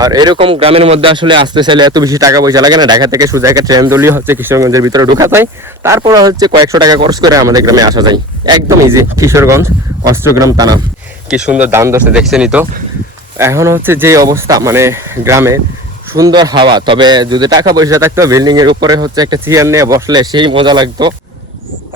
আর এরকম গ্রামের মধ্যে আসলে আসতে চাইলে এত বেশি টাকা পয়সা লাগে না। ঢাকা থেকে সোজা একটা ট্রেন দলীয় হচ্ছে কিশোরগঞ্জের ভিতরে ঢোকা যায়, তারপরে হচ্ছে কয়েকশো টাকা খরচ করে আমাদের গ্রামে আসা যায়, একদম ইজি। কিশোরগঞ্জ অষ্টগ্রাম থানা। কি সুন্দর ধান ধরছে দেখছেনই তো। এখন হচ্ছে যে অবস্থা মানে গ্রামে, সুন্দর হাওয়া, তবে যদি টাকা পয়সা থাকতো বিল্ডিং এর উপরে হচ্ছে একটা চেয়ার নিয়ে বসলে সেই মজা লাগতো।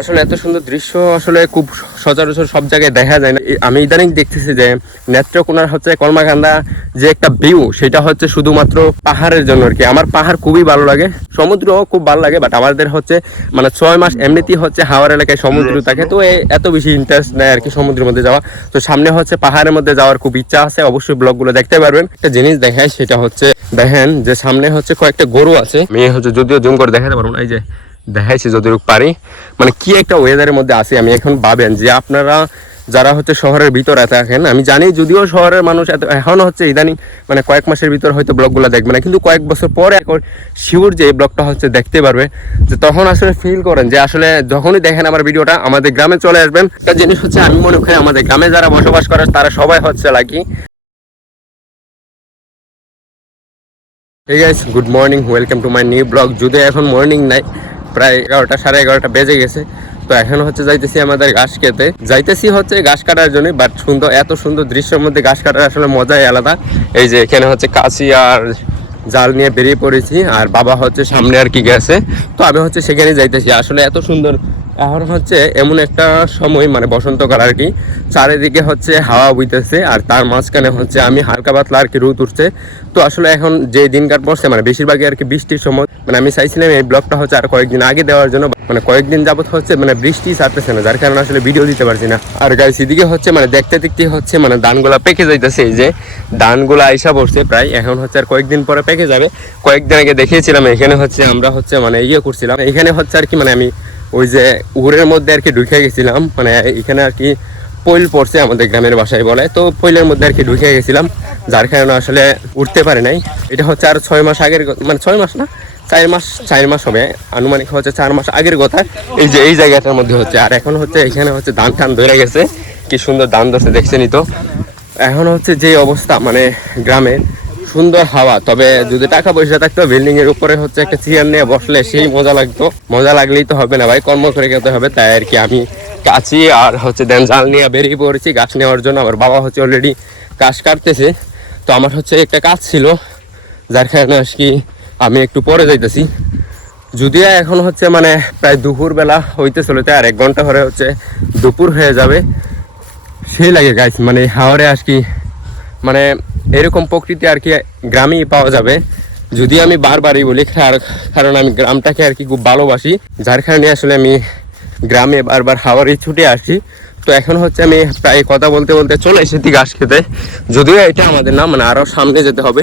আসলে এত সুন্দর দৃশ্য আসলে খুব সচরাচর সব জায়গায় দেখা যায় না। আমি ইদানিং দেখতেছি যে নেত্রকোনার হচ্ছে কর্মাকান্দা যে একটা ভিউ, সেটা হচ্ছে শুধুমাত্র পাহাড়ের জন্য আর কি। আমার পাহাড় খুবই ভালো লাগে, সমুদ্র খুব ভালো লাগে, বাট আমাদের হচ্ছে মানে 6 মাস এমনিতেই হচ্ছে হাওড় এলাকায় সমুদ্র থাকে, তো এত বেশি ইন্টারেস্ট নেয় আর কি সমুদ্রের মধ্যে যাওয়া। তো সামনে হচ্ছে পাহাড়ের মধ্যে যাওয়ার খুব ইচ্ছা আছে, অবশ্যই ব্লগগুলো দেখতে পারবেন। একটা জিনিস দেখায়, সেটা হচ্ছে দেখেন যে সামনে হচ্ছে কয়েকটা গরু আছে। আমি হচ্ছে যদিও জুম করে দেখাতে পারবো না, এই যে দেখাইছি যতটুকু পারি। মানে কি একটা ওয়েদারের মধ্যে আছি আমি এখন। ভাবেন যে আপনারা যারা হচ্ছে শহরের ভিতরে থাকেন, আমি জানি যদিও শহরের মানুষ এখন হচ্ছে ইদানিং মানে কয়েক মাসের ভিতর হয়তো ব্লগগুলো দেখবে না, কিন্তু কয়েক বছর পরে এখন শিওর যে এই ব্লগটা হচ্ছে দেখতে পারবে, যে তখন আসলে ফিল করেন যে আসলে যখনই দেখেন আমার ভিডিওটা আমাদের গ্রামে চলে আসবেন। একটা জিনিস হচ্ছে আমি মনে করি আমাদের গ্রামে যারা বসবাস করে তারা সবাই হচ্ছে lucky. Hey guys, good morning, welcome to my new blog. যদিও এখন মর্নিং নাই, প্রায় 11টা সাড়ে 11টা বেজে গেছে। তো এখন হচ্ছে যাইতেছি আমাদের ঘাস খেতে, যাইতেছি হচ্ছে ঘাস কাটার জন্য। বাট সুন্দর, এত সুন্দর দৃশ্যের মধ্যে ঘাস কাটার আসলে মজাই আলাদা। এই যে এখানে হচ্ছে কাঁচি আর জাল নিয়ে বেরিয়ে পড়েছি, আর বাবা হচ্ছে সামনে আর কি গেছে, তো আমি হচ্ছে সেখানে যাইতেছি। আসলে এত সুন্দর। এখন হচ্ছে এমন একটা সময় মানে বসন্তকাল আর কি, চারিদিকে হচ্ছে হাওয়া বইতেছে, আর তার মাঝখানে হচ্ছে আমি হালকা পাতলা আর কি রোদ উঠছে। তো আসলে এখন যে দিনকার পড়ছে মানে বেশিরভাগই আর কি বৃষ্টির সময়। মানে আমি চাইছিলাম এই ব্লগটা হচ্ছে আর কয়েকদিন আগে দেওয়ার জন্য, মানে কয়েকদিন যাবত হচ্ছে মানে বৃষ্টি ছাড়তেছে না, যার কারণে আসলে ভিডিও দিতে পারছি না। আর গাইস এদিকে হচ্ছে মানে দেখতে দেখতে হচ্ছে মানে ধানগুলা পেকে যাইতেছে। এই যে ধানগুলা আইসা পড়ছে প্রায়, এখন হচ্ছে আর কয়েকদিন পরে পেকে যাবে। কয়েকদিন আগে দেখিয়েছিলাম এখানে হচ্ছে আমরা হচ্ছে মানে ইয়ে করছিলাম, এখানে হচ্ছে আর কি মানে আমি ওই যে উড়ের মধ্যে আর কি ঢুকে গেছিলাম। মানে এখানে আর কি পৈল পড়ছে আমাদের গ্রামের ভাষায় বলে, তো পৈলের মধ্যে আর কি ঢুকে গেছিলাম, যার কারণে আসলে উঠতে পারে নাই। এটা হচ্ছে আর 6 মাস আগের, মানে 6 মাস না 4 মাস হবে আনুমানিক, হচ্ছে 4 মাস আগের কথা। এই যে এই জায়গাটার মধ্যে হচ্ছে, আর এখন হচ্ছে এখানে হচ্ছে ধান টান ধরে গেছে, কি সুন্দর ধান ধরছে দেখছেনই তো। এখন হচ্ছে যে অবস্থা মানে গ্রামে, সুন্দর হাওয়া, তবে যদি টাকা পয়সা থাকতো বিল্ডিং এর উপরে হচ্ছে একটা চেয়ার নিয়ে বসলে সেই মজা লাগতো। মজা লাগলেই তো হবে না ভাই, কর্ম করে খেতে হবে। তাই আর কি আমি কাঁচি আর হচ্ছে দেন জাল নিয়ে বেরিয়ে পড়েছি গাছ নেওয়ার জন্য। আমার বাবা হচ্ছে অলরেডি গাছ কাটতেছে, তো আমার হচ্ছে একটা কাজ ছিল, যার কারণে আর কি আমি একটু পরে যাইতেছি। যদিও এখন হচ্ছে মানে প্রায় দুপুর বেলা হইতে চলেছে, আর 1 ঘন্টা পরে হচ্ছে দুপুর হয়ে যাবে। সেই লাগে গাইস, মানে হাওড়ে আর কি মানে এরকম প্রকৃতি আর কি গ্রামেই পাওয়া যাবে। যদি আমি বারবারই বলি, কারণ আমি গ্রামটাকে আর কি খুব ভালোবাসি, যার কারণে আসলে আমি গ্রামে বারবার হাওড়ে ছুটে আসি। তো এখন হচ্ছে আমি প্রায় কথা বলতে বলতে চলে এসেছি ঘাস খেতে। যদিও এটা আমাদের না, মানে আরও সামনে যেতে হবে,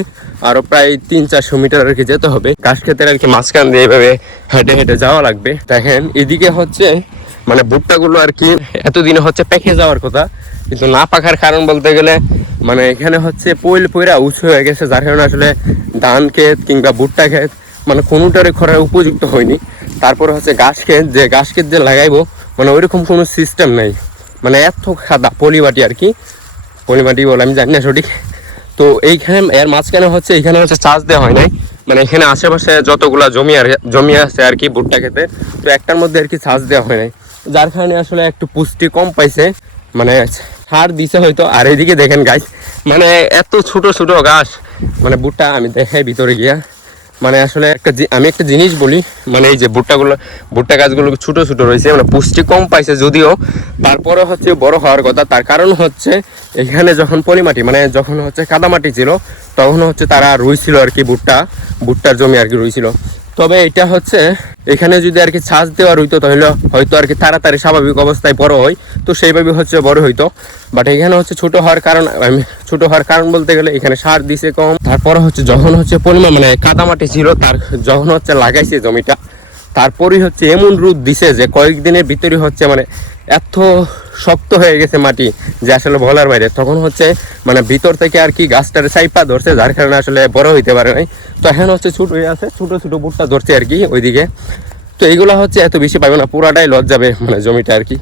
আরও প্রায় 300-400 মিটার আর কি যেতে হবে ঘাস খেতে আর কি। মাঝখান দিয়ে এভাবে হেঁটে হেঁটে যাওয়া লাগবে। দেখেন এদিকে হচ্ছে মানে ভুট্টাগুলো আর কি এতদিনে হচ্ছে পেকে যাওয়ার কথা, কিন্তু না পাকার কারণ বলতে গেলে মানে এখানে হচ্ছে পইল পইরা উঁচু হয়ে গেছে, যার কারণে আসলে ধান ক্ষেত কিংবা ভুট্টা ক্ষেত মানে কোনোটারে খরার উপযুক্ত হয়নি। তারপরে হচ্ছে ঘাস ক্ষেত যে লাগাইবো মানে ওইরকম কোনো সিস্টেম নাই, মানে এত খাদা পলিমাটি আর কি, পলিমাটি বলে আমি জানি না সঠিক। তো এইখানে এর মাঝখানে হচ্ছে এখানে হচ্ছে চাষ দেওয়া হয় নাই, মানে এখানে আশেপাশে যতগুলা জমি আছে আর কি ভুট্টা খেতে, তো একটার মধ্যে আর কি চাষ দেওয়া হয় নাই, যার কারণে আসলে একটু পুষ্টি কম পাইছে, মানে সার দিছে হয়তো। আর এইদিকে দেখেন গাছ, মানে এত ছোট ছোট গাছ, মানে ভুট্টা আমি দেখাই ভিতরে গিয়া, মানে আসলে আমি একটা জিনিস বলি, মানে এই যে ভুট্টা গাছগুলো ছোট ছোট রয়েছে, মানে পুষ্টি কম পাইছে যদিও, তারপরে হচ্ছে বড় হওয়ার কথা। তার কারণ হচ্ছে এখানে যখন পলিমাটি মানে যখন হচ্ছে কাদামাটি ছিল, তখন হচ্ছে তারা রুইছিল আর কি, ভুট্টার জমি আর কি রুইছিল। তবে এটা হচ্ছে এখানে যদি আর কি ছাঁচ দেওয়া রইতো তাহলে হয়তো আর কি তাড়াতাড়ি স্বাভাবিক অবস্থায় বড় হয়, তো সেইভাবে হচ্ছে বড় হইতো। বাট এখানে হচ্ছে ছোট হওয়ার কারণ বলতে গেলে এখানে সার দিছে কম। তারপরে হচ্ছে যখন হচ্ছে পরিমাণ মানে কাদামাটি ছিল, যখন হচ্ছে লাগাইছে জমিটা, তারপরেই হচ্ছে এমন রোদ দিছে যে কয়েকদিনের ভিতরে হচ্ছে মানে এত শক্ত হয়ে গেছে মাটি যে আসলে বলার বাইরে। তখন হচ্ছে মানে ভিতর থেকে আর কি গাছটার চাইপা ধরছে, যার কারণে আসলে বড় হইতে পারে নাই। তো এখন হচ্ছে ছোট হয়ে আছে, ছোট ছোট ভুট্টা ধরছে আর কি ওইদিকে। তো এইগুলো হচ্ছে এত বেশি পাবে না, পুরাটাই লস যাবে মানে জমিটা আর কি।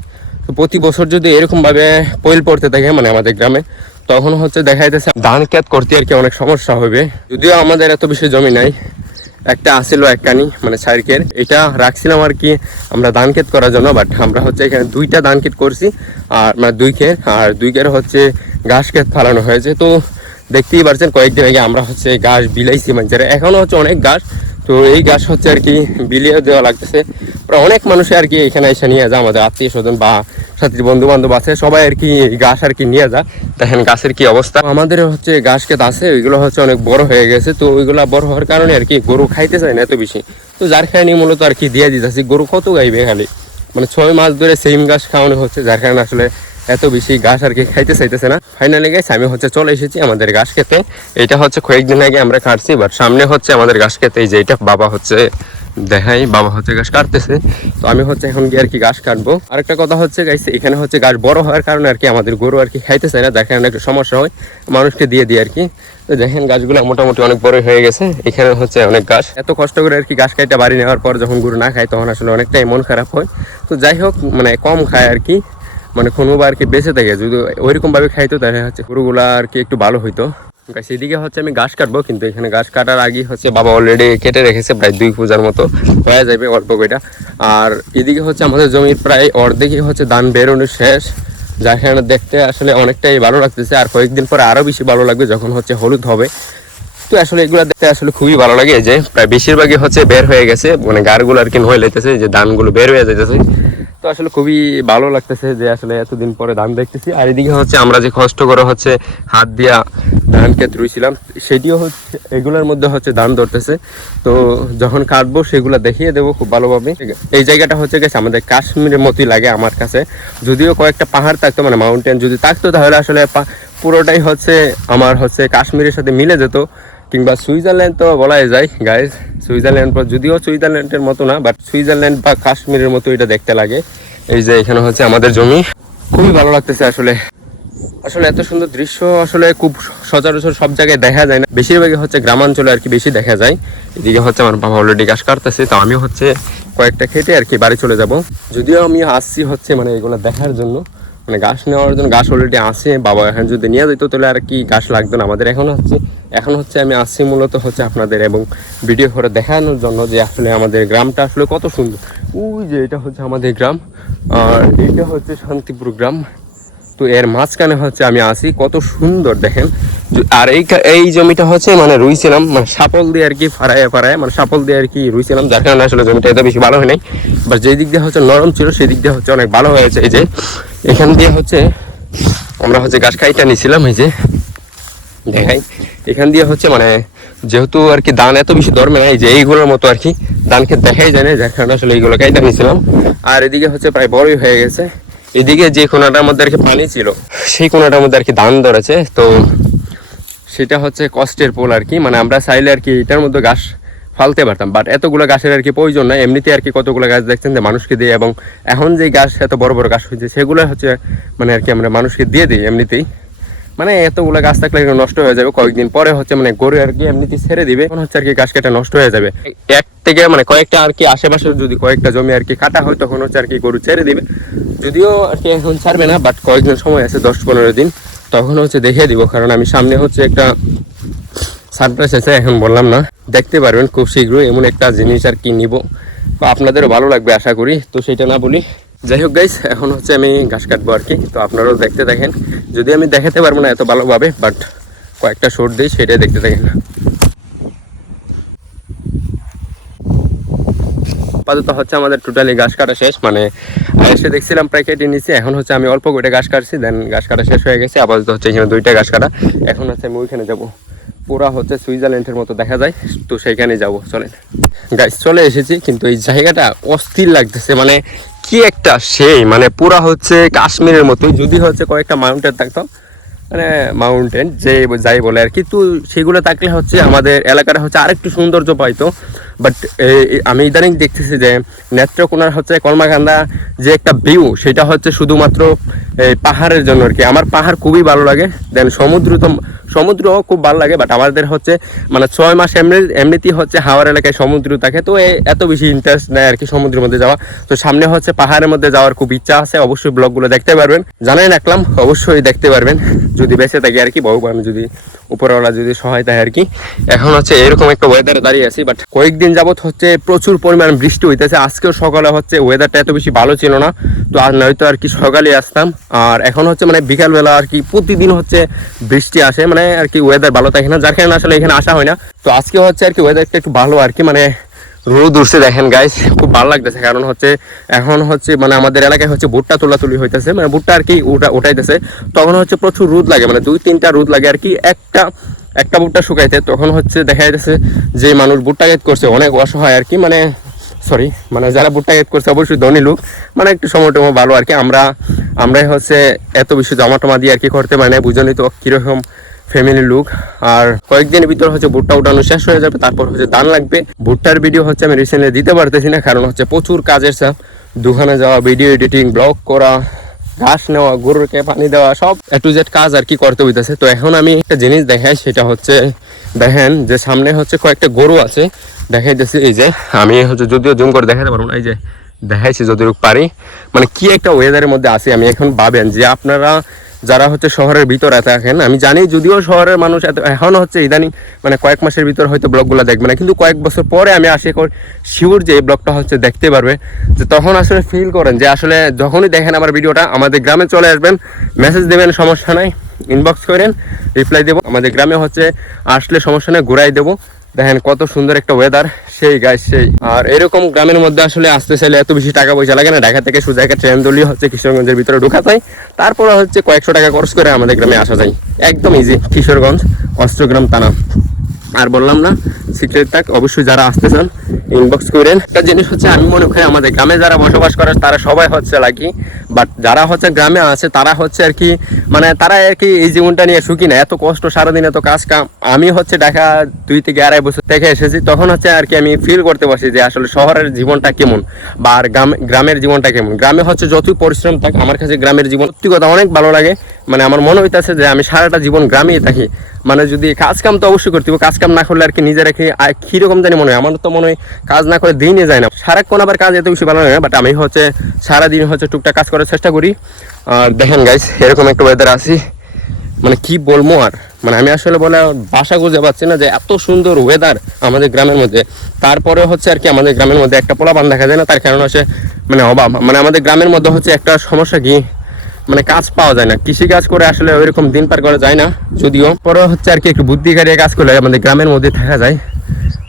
তো প্রতি বছর যদি এরকমভাবে পইল পড়তে থাকে মানে আমাদের গ্রামে, তখন হচ্ছে দেখা যাইতেছে ধান ক্ষেত করতে আর কি অনেক সমস্যা হবে। যদিও আমাদের এত বেশি জমি নাই, একটা আসিল একখানি মানে সাইকের, এটা রাখছিলাম আর কি আমরা ধান ক্ষেত করার জন্য। বাট আমরা হচ্ছে এখানে 2টা ধান ক্ষেত করছি, আর মানে 2 ক্ষেত, আর 2 ক্ষেত হচ্ছে ঘাস ক্ষেত ফালানো হয়েছে। তো দেখতেই পারছেন কয়েকদিন আগে আমরা হচ্ছে ঘাস বিলাইছি, মানে এখনো হচ্ছে অনেক ঘাস। তো এই ঘাস হচ্ছে আর কি বিলিয়ে দেওয়া লাগতেছে। অনেক মানুষে আর কি এখানে এসে নিয়ে যায়, আমাদের আত্মীয় স্বজন বা সাথী বন্ধু বান্ধব আছে, সবাই আর কি ঘাস আর কি নিয়ে যায়। দেখেন গাছের কি অবস্থা। আমাদের হচ্ছে ঘাস ক্ষেত আছে, ওইগুলো হচ্ছে অনেক বড় হয়ে গেছে। তো ওইগুলা বড় হওয়ার কারণে আর কি গরু খাইতে চায় না এত বেশি। তো যার কারণে মূলত আর কি দিয়ে দিতেছি। গরু কত গাইবে খালি, মানে 6 মাস ধরে সেম ঘাস খাওয়ানো হচ্ছে, যার কারণে আসলে এত বেশি ঘাস আর কি খাইতে চাইতেছে না। ফাইনালি গাইস আমি হচ্ছে চলে এসেছি আমাদের ঘাস খেতে। এটা হচ্ছে কয়েকদিন আগে আমরা কাটছি, বাট সামনে হচ্ছে আমাদের ঘাস খেতে। এই যে এটা বাবা হচ্ছে দেখাই, বাবা হচ্ছে ঘাস কাটতেছে। তো আমি হচ্ছে এখন গিয়ে আর কি ঘাস কাটবো। আরেকটা কথা হচ্ছে গাইস, এখানে হচ্ছে ঘাস বড় হওয়ার কারণে আর কি আমাদের গরু আর কি খাইতে চায় না, যার কারণে একটু সমস্যা হয়, মানুষকে দিয়ে দিই আর কি। তো দেখেন গাছগুলো মোটামুটি অনেক বড় হয়ে গেছে। এখানে হচ্ছে অনেক ঘাস, এত কষ্ট করে আর কি ঘাস খাইতে বাড়ি নেওয়ার পর যখন গরু না খায় তখন আসলে অনেকটাই মন খারাপ হয়। তো যাই হোক, মানে কম খায় আর কি, মানে কোনো আর কি বেঁচে থাকে। যদি ওইরকম ভাবে খাইতো তাহলে হচ্ছে গরুগুলা আর কি একটু ভালো হইতো। সেদিকে হচ্ছে আমি ঘাস কাটবো, কিন্তু এখানে ঘাস কাটার আগে হচ্ছে বাবা অলরেডি কেটে রেখেছে, প্রায় 2 পূজার মতো হয়ে যাবে অল্প কয়টা। আর এদিকে হচ্ছে আমাদের জমির প্রায় অর্ধেকই হচ্ছে ধান বেরোনো শেষ, যার কারণে দেখতে আসলে অনেকটাই ভালো লাগতেছে। আর কয়েকদিন পরে আরও বেশি ভালো লাগবে যখন হচ্ছে হলুদ হবে। তো আসলে এগুলো দেখতে আসলে খুবই ভালো লাগে, যে প্রায় বেশিরভাগই হচ্ছে বের হয়ে গেছে, মানে গাড়গুলো আর কি হয়ে লেগেছে, যে ধানগুলো বের হয়ে যেতেছে। তো আসলে খুবই ভালো লাগতেছে যে আসলে এতদিন পরে ধান দেখতেছি। আর এদিকে হচ্ছে আমরা যে কষ্ট করে হচ্ছে হাত দিয়া ধান ক্ষেত রুইছিলাম, সেটিও হচ্ছে এগুলোর মধ্যে হচ্ছে ধান ধরতেছে। তো যখন কাটবো সেগুলো দেখিয়ে দেবো খুব ভালোভাবে। এই জায়গাটা হচ্ছে গেছে আমাদের কাশ্মীরের মতোই লাগে আমার কাছে, যদিও কয়েকটা পাহাড় থাকতো, মানে মাউন্টেন যদি থাকতো তাহলে আসলে পুরোটাই হচ্ছে আমার হচ্ছে কাশ্মীরের সাথে মিলে যেত, কিংবা সুইজারল্যান্ড তো বলাই যায় গাইজ। সুইজারল্যান্ড যদিও সুইজারল্যান্ডের মতো না, বাট সুইজারল্যান্ড বা কাশ্মীরের মতো এটা দেখতে লাগে। এই যে এখানে হচ্ছে আমাদের জমি, খুবই ভালো লাগতেছে আসলে। আসলে এত সুন্দর দৃশ্য আসলে খুব সচরাচর সব জায়গায় দেখা যায় না, বেশিরভাগই হচ্ছে গ্রামাঞ্চলে আর কি বেশি দেখা যায়। এদিকে হচ্ছে আমার বাবা অলরেডি ঘাস কাটতেছে, তো আমি হচ্ছে কয়েকটা খেটে আর কি বাড়ি চলে যাব। যদিও আমি আসছি হচ্ছে মানে এগুলো দেখার জন্য, মানে ঘাস নেওয়ার জন্য। ঘাস অলরেডি আসে, বাবা এখন যদি নিয়ে যেত তাহলে আর কি ঘাস লাগতো না আমাদের। এখন হচ্ছে আমি আসছি মূলত হচ্ছে আপনাদের এবং ভিডিও করে দেখানোর জন্য যে আসলে আমাদের গ্রামটা আসলে কত সুন্দর। ওই যে এটা হচ্ছে আমাদের গ্রাম, আর এটা হচ্ছে শান্তিপুর গ্রাম। তো এর মাঝখানে হচ্ছে আমি আসি, কত সুন্দর দেখেন। আর এই জমিটা হচ্ছে মানে রুইছিলাম, মানে সাপল দিয়ে আর কি ফাড়ায় মানে সাপল দিয়ে আর কি রুইছিলাম, যার কারণে আসলে জমিটা এত বেশি ভালো হয় নাই। বাট যেই দিক দিয়ে হচ্ছে নরম ছিল সেই দিক দিয়ে হচ্ছে অনেক ভালো হয়েছে। এই যে এখান দিয়ে হচ্ছে আমরা হচ্ছে ঘাস খাইটা নিয়েছিলাম, এই যে দেখাই, এখান দিয়ে হচ্ছে মানে যেহেতু আর কি ধান এত বেশি ধর্মে নাই, যে এইগুলোর মতো আর কি ধান খেতে দেখাই যায় না, যার কারণে আসলে এইগুলো কাইটা নিয়েছিলাম। আর এদিকে হচ্ছে প্রায় বড়ই হয়ে গেছে। এদিকে যে কোনাটার মধ্যে আর কি পানি ছিল সেই কোনাটার মধ্যে আর কি ধান ধরেছে। তো সেটা হচ্ছে কষ্টের পোল আর কি, মানে আমরা চাইলে আর কি এটার মধ্যে ঘাস ফালতে পারতাম, বাট এতগুলো ঘাসের আর কি প্রয়োজন নাই। এমনিতে আর কি কতগুলো গাছ দেখছেন যে মানুষকে দিয়ে, এবং এখন যে গাছ এত বড় বড় গাছ হয়েছে সেগুলো হচ্ছে মানে আর কি আমরা মানুষকে দিয়ে দিই এমনিতেই। মানে এতগুলো গাছ থাকলে নষ্ট হয়ে যাবে, কয়েকদিন পরে হচ্ছে মানে গরু আর কি এমনিতে ছেড়ে দিবে, তখন হচ্ছে আর কি গাছ কাটা নষ্ট হয়ে যাবে। এক থেকে মানে কয়েকটা আর কি আশেপাশে যদি কয়েকটা জমি আর কি কাটা হয় তখন হচ্ছে আর কি গরু ছেড়ে দিবে। যদিও আর কি এখন ছাড়বে না, বাট কয়েকদিন সময় আছে, 10-15 দিন, তখন হচ্ছে দেখিয়ে দিব। কারণ আমি সামনে হচ্ছে একটা সারপ্রাইজ আছে, এখন বললাম না, দেখতে পারবেন খুব শীঘ্রই এমন একটা জিনিস আর কি নিব, বা আপনাদেরও ভালো লাগবে আশা করি। তো সেটা না বলি, যাই হোক গাইস, এখন হচ্ছে আমি ঘাস কাটবো আর কি। তো আপনারাও দেখতে থাকেন, যদি আমি দেখাতে পারবো না এত ভালোভাবে, বাট কয়েকটা শর্ট দিই, সেটাই দেখতে থাকেন। আপাতত হচ্ছে আমাদের টোটালি ঘাস কাটা শেষ, মানে এসে দেখছিলাম প্রায় কেটে নিচ্ছি। এখন হচ্ছে আমি অল্প করে ঘাস কাটছি, দেন ঘাস কাটা শেষ হয়ে গেছে। আপাতত হচ্ছে এখানে 2টা ঘাস কাটা। এখন হচ্ছে আমি ওইখানে যাবো, পুরা হচ্ছে সুইজারল্যান্ডের মতো দেখা যায়, তো সেইখানে যাবো। চলেন গাইস, চলে এসেছি, কিন্তু এই জায়গাটা অস্থির লাগতেছে, মানে কি একটা সেই, মানে পুরা হচ্ছে কাশ্মীরের মতো। যদি হচ্ছে কয়েকটা মাউন্টেন থাকতো, মানে মাউন্টেন যে যাই বলে আর কি, তো সেগুলো থাকলে হচ্ছে আমাদের এলাকাটা হচ্ছে আরেকটু সৌন্দর্য পাইতো। বাট আমি ইদানিং দেখতেছি যে নেত্রকোনার হচ্ছে কলমাকান্দা যে একটা ভিউ, সেটা হচ্ছে শুধুমাত্র পাহাড়ের জন্য আর কি। আমার পাহাড় খুবই ভালো লাগে, দেন সমুদ্র খুব ভালো লাগে, বাট আমাদের হচ্ছে মানে 6 মাস এমনিতেই হচ্ছে হাওড় এলাকায় সমুদ্র থাকে, তো এত বেশি ইন্টারেস্ট নেই আর কি সমুদ্রের মধ্যে যাওয়া। তো সামনে হচ্ছে পাহাড়ের মধ্যে যাওয়ার খুব ইচ্ছা আছে, অবশ্যই ব্লগগুলো দেখতে পারবেন, জানাই রাখলাম অবশ্যই দেখতে পারবেন যদি বেঁচে থাকি আর কি, ভগবান যদি উপরওয়ালা যদি সহায়তা আর কি। এখন হচ্ছে এরকম একটা ওয়েদারে দাঁড়িয়ে আছি, বাট কয়েকদিন যাবত হচ্ছে প্রচুর পরিমাণ বৃষ্টি হইতেছে। আজকেও সকালে হচ্ছে ওয়েদারটা এত বেশি ভালো ছিল না, তো আর নয়তো আর কি সকালে আসতাম। আর এখন হচ্ছে মানে বিকালবেলা আর কি প্রতিদিন হচ্ছে বৃষ্টি আসে, মানে আর কি ওয়েদার ভালো থাকে না, যার কারণে আসলে এখানে আসা হয় না। তো আজকে হচ্ছে আর কি ওয়েদারটা একটু ভালো আর কি, মানে রোদ উঠছে দেখেন গাইস, খুব ভালো লাগতেছে। কারণ হচ্ছে এখন হচ্ছে মানে আমাদের এলাকায় হচ্ছে ভুট্টা তোলাতুলি হইতেছে, মানে ভুট্টা আর কি উঠাইতেছে। তখন হচ্ছে প্রচুর রোদ লাগে, মানে 2-3টা রোদ লাগে আর কি একটা ভুট্টা শুকাইতে। তখন হচ্ছে দেখা যাচ্ছে যে মানুষ ভুট্টা ক্ষেত করছে অনেক অসহায় আর কি, মানে যারা ভুট্টা ক্ষেত করছে অবশ্যই ধনী লোক, মানে একটু সময় টময় ভালো আর কি। আমরাই হচ্ছে এত বেশি জমা টমা দিয়ে আর কি করতে পারি না, বুঝলি তো কিরকম ফ্যামিলির লোক। আর কয়েকদিনের ভিতর হচ্ছে ভুট্টা উঠানো শেষ হয়ে যাবে, তারপর হচ্ছে ধান লাগবে। ভুট্টার ভিডিও হচ্ছে আমি রিসেন্টলি দিতে পারতেছি না, কারণ হচ্ছে প্রচুর কাজের চাপ, দোকানে যাওয়া, ভিডিও এডিটিং, ব্লগ করা, ঘাস নেওয়া, গরুকে পানি দেওয়া, সব A to Z কাজ আর কি করতে হইতেছে। তো এখন আমি একটা জিনিস দেখাই, সেটা হচ্ছে দেখেন যে সামনে হচ্ছে কয়েকটা গরু আছে, দেখাইতেছি। এই যে আমি হচ্ছে যদিও জুম করে দেখাতে পারবো না, এই যে দেখাইছি যতটুকু পারি, মানে কি একটা ওয়েদারের মধ্যে আছি আমি এখন। ভাবেন যে আপনারা যারা হচ্ছে শহরের ভিতরে থাকেন, আমি জানি যদিও শহরের মানুষ এখন হচ্ছে ইদানিং মানে কয়েক মাসের ভিতর হয়তো ব্লগগুলো দেখবে না, কিন্তু কয়েক বছর পরে আমি আশা করি শিওর যে এই ব্লগটা হচ্ছে দেখতে পারবে, যে তখন আসলে ফিল করেন যে আসলে যখনই দেখেন আমার ভিডিওটা আমাদের গ্রামে চলে আসবেন, মেসেজ দেবেন, সমস্যা নাই, ইনবক্স করেন, রিপ্লাই দেবো। আমাদের গ্রামে হচ্ছে আসলে সমস্যা নেই, ঘুরাই দেবো। দেখেন কত সুন্দর একটা ওয়েদার, সেই গাছ সেই। আর এরকম গ্রামের মধ্যে আসলে আসতে চাইলে এত বেশি টাকা পয়সা লাগে না, ঢাকা থেকে সোজা একটা ট্রেন দলীয় হচ্ছে কিশোরগঞ্জের ভিতরে ঢোকা যায়, তারপরে হচ্ছে কয়েকশো টাকা খরচ করে আমাদের গ্রামে আসা যায়, একদম ইজি। কিশোরগঞ্জ, অষ্টগ্রাম থানা। আর বললাম না সিক্রেট থাক, অবশ্যই যারা আসতে চান ইনবক্স করেন। একটা জিনিস হচ্ছে আমি মনে করি আমাদের গ্রামে যারা বসবাস করে তারা সবাই হচ্ছে লাকি, বাট যারা হচ্ছে গ্রামে আছে তারা হচ্ছে আর কি মানে তারা আর কি এই জীবনটা নিয়ে সুখী না, এত কষ্ট সারাদিন, এত কাজ কাম। আমি হচ্ছে ঢাকা 2 থেকে 2.5 বছর থেকে এসেছি, তখন হচ্ছে আর কি আমি ফিল করতে পারছি যে আসলে শহরের জীবনটা কেমন বা আর গ্রামের জীবনটা কেমন। গ্রামে হচ্ছে যতই পরিশ্রম থাক, আমার কাছে গ্রামের জীবন সত্যি কথা অনেক ভালো লাগে। মানে আমার মনে হইতেছে যে আমি সারাটা জীবন গ্রামেই থাকি। মানে যদি কাজ কাম তো অবশ্যই করতে হবে, কাজ কাম না করলে আর কি নিজে রেখে কীরকম জানি মনে হয়, আমার তো মনে হয় কাজ না করে দিনই যায় না। সারাক্ষণ আবার কাজ এত বেশি ভালো লাগে না, বাট আমি হচ্ছে সারাদিন হচ্ছে টুকটাক কাজ করার চেষ্টা করি। আর দেখেন গাইস এরকম একটা ওয়েদার আছি, মানে কি বলবো আর, মানে আমি আসলে বলে ভাষা খুঁজে পাচ্ছি না যে এত সুন্দর ওয়েদার আমাদের গ্রামের মধ্যে। তারপরে হচ্ছে আর কি আমাদের গ্রামের মধ্যে একটা পোলাপান দেখা যায় না, তার কারণ হচ্ছে মানে অভাব। মানে আমাদের গ্রামের মধ্যে হচ্ছে একটা সমস্যা কি, মানে কাজ পাওয়া যায় না, কৃষি কাজ করে আসলে ওইরকম দিন পার করা যায় না। যদিও পরে হচ্ছে আর কি একটু বুদ্ধি কাটিয়ে কাজ করলে আমাদের গ্রামের মধ্যে থাকা যায়।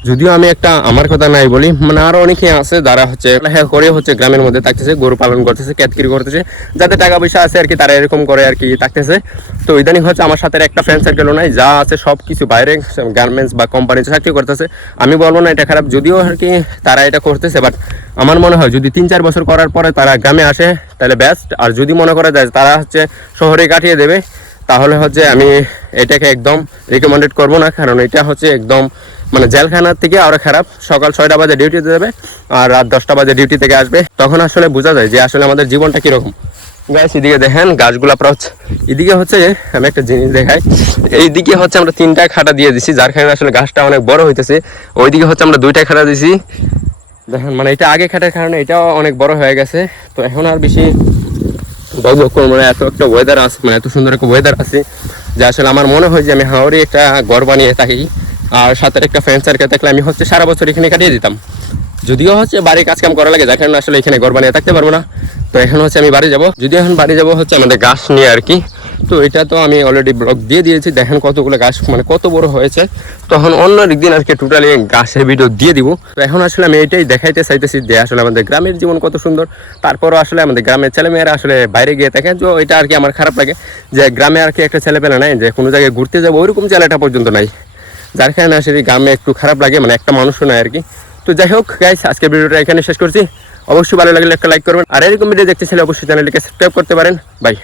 যদিও আমি একটা আমার কথা নাই বলি, মানে আরো অনেকে আছে যারা হচ্ছে করে হচ্ছে গ্রামের মধ্যে থাকতেছে, গরু পালন করতেছে, ক্যাটকিরি করতেছে, যাদের টাকা পয়সা আছে আর কি তারা এরকম করে আর কি থাকতেছে। তো ইদানিং হচ্ছে আমার সাথে একটা ফ্রেন্ড সার্কেলও নাই, যা আছে সব কিছু বাইরে গার্মেন্টস বা কোম্পানিতে চাকরি করতেছে। আমি বলবো না এটা খারাপ, যদিও আর কি তারা এটা করতেছে, বাট আমার মনে হয় যদি 3-4 বছর করার পরে তারা গ্রামে আসে তাহলে বেস্ট। আর যদি মনে করা যায় তারা হচ্ছে শহরে কাটিয়ে দেবে, তাহলে হচ্ছে আমি এটাকে একদম রিকমেন্ডেড করবো না, কারণ এটা হচ্ছে একদম মানে জেলখানার থেকে আরো খারাপ। সকাল 6টা বাজে ডিউটিতে যাবে আর রাত 10টা বাজে ডিউটি থেকে আসবে, তখন আসলে বোঝা যায় যে আসলে আমাদের জীবনটা কিরকম। গাছ এদিকে দেখেন গাছগুলা প্রায় এদিকে হচ্ছে আমি একটা জিনিস দেখাই, এইদিকে হচ্ছে আমরা 3টা খাটা দিয়ে দিছি, যার কারণে আসলে গাছটা অনেক বড় হইতেছে। ওইদিকে হচ্ছে আমরা 2টা খাটা দিছি, দেখেন মানে এটা আগে খাটার কারণে এটাও অনেক বড় হয়ে গেছে। তো এখন আর বেশি মানে এত একটা ওয়েদার আছে, মানে এত সুন্দর একটা ওয়েদার আছে যে আসলে আমার মনে হয় যে আমি হাওড়ে একটা ঘর বানিয়ে থাকি, আর সাথে একটা ফ্রেন্ড সার্কেল থাকলে আমি হচ্ছে সারা বছর এখানে কাটিয়ে দিতাম। যদিও হচ্ছে বাড়ি কাজ কাম করা লাগে, যার কারণে আসলে এখানে ঘর বানিয়ে থাকতে পারবো না। তো এখন হচ্ছে আমি বাড়ি যাব, যদি এখন বাড়ি যাব হচ্ছে আমাদের গাছ নিয়ে আর কি। তো এটা তো আমি অলরেডি ব্লগ দিয়ে দিয়েছি, দেখেন কতগুলো গাছ মানে কত বড় হয়েছে। তখন অন্য একদিন আর কি টোটালি গাছের ভিডিও দিয়ে দিব। তো এখন আসলে আমি এটাই দেখাইতে চাইতেছি যে আসলে আমাদের গ্রামের জীবন কত সুন্দর। তারপরও আসলে আমাদের গ্রামের ছেলেমেয়েরা আসলে বাইরে গিয়ে থাকে, তো এটা আর কি আমার খারাপ লাগে যে গ্রামে আর কি একটা ছেলেপেলে নাই যে কোনো জায়গায় ঘুরতে যাবো, ওইরকম ছেলেটা পর্যন্ত নাই, যার কারণে আসলে গ্রামে একটু খারাপ লাগে, মানে একটা মানুষও নাই আর কি। তো যাই হোক গাইস, আজকের ভিডিওটা এখানে শেষ করছি। অবশ্যই ভালো লাগলে একটা লাইক করবেন, আর এরকম ভিডিও দেখতে চাইলে অবশ্যই চ্যানেলটিকে সাবস্ক্রাইব করতে পারেন। বাই।